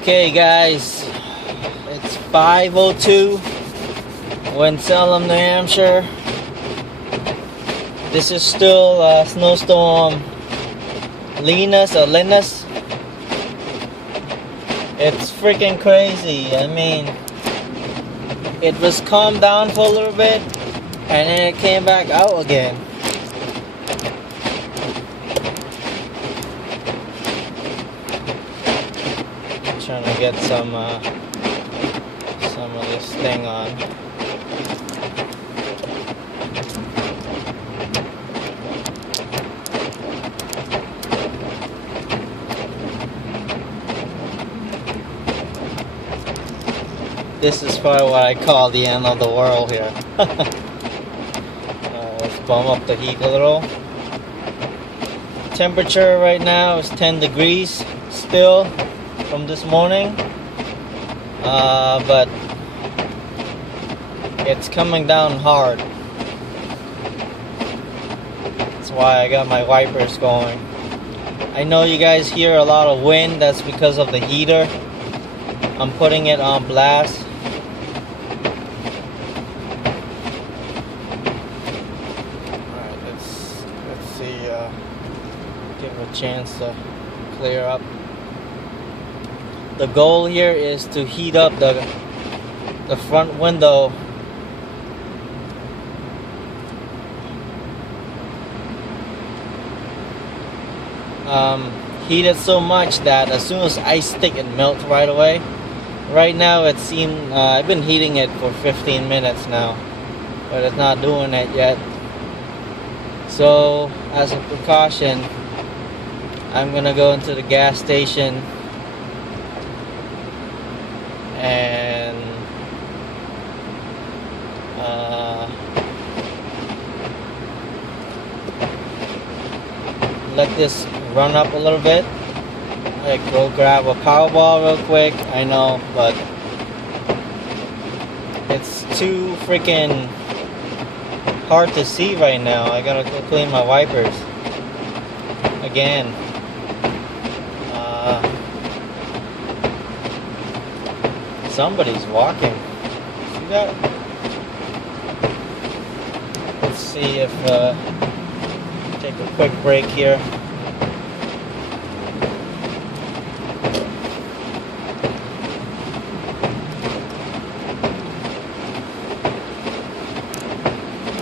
Okay guys, it's 5:02 in Salem, New Hampshire. This is still snowstorm Linus. It's freaking crazy. I mean, it was calmed down for a little bit and then it came back out again. Trying to get some of this thing on. This is probably what I call the end of the world here. Let's bump up the heat a little. Temperature right now is 10 degrees still from this morning, but it's coming down hard. That's why I got my wipers going. I know you guys hear a lot of wind. That's because of the heater. I'm putting it on blast. Alright, let's see, give it a chance to clear up. The goal here is to heat up the front window. Heat it so much that as soon as I stick it melts right away. Right now it seems I've been heating it for 15 minutes now, but it's not doing it yet. So as a precaution, I'm gonna go into the gas station and let this run up a little bit. I go grab a Powerball real quick. I know, but it's too freaking hard to see right now. I gotta go clean my wipers again. Somebody's walking. See that? Let's see if take a quick break here.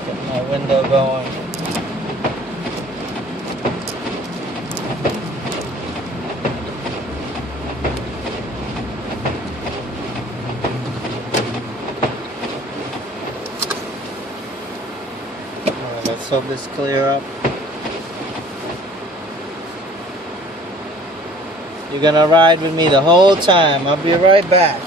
Get my window going. Let's hope this clear up. You're gonna ride with me the whole time. I'll be right back.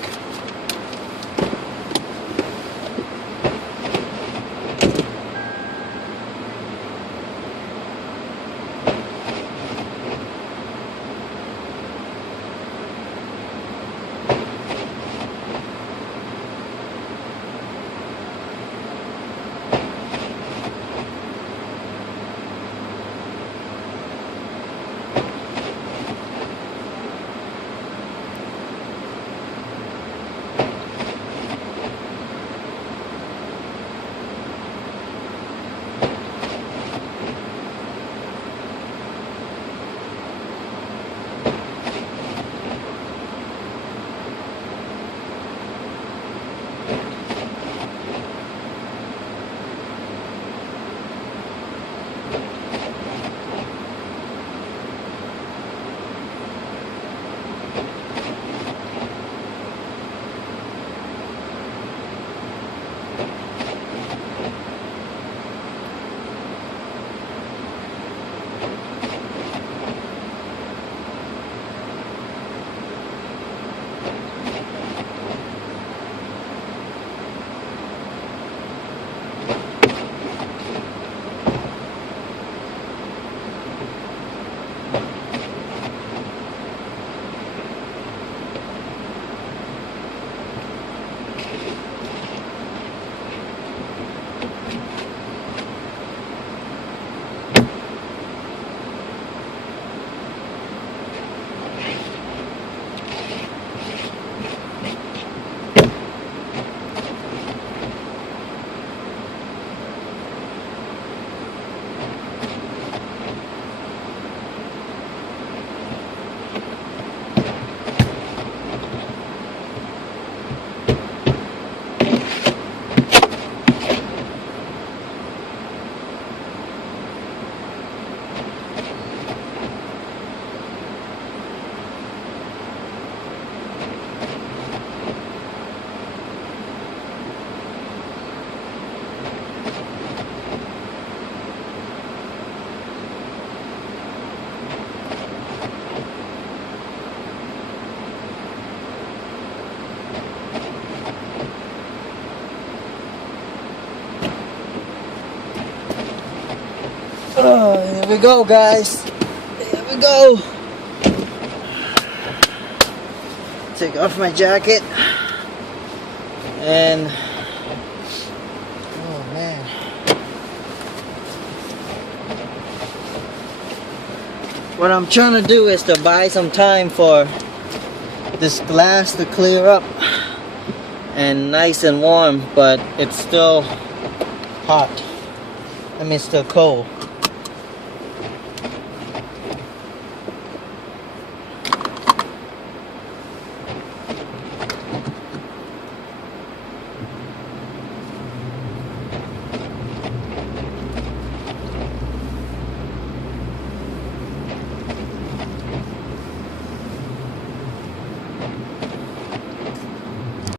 Here we go, guys. Here we go. Take off my jacket. And oh man. What I'm trying to do is to buy some time for this glass to clear up and nice and warm, but it's still hot. I mean, it's still cold.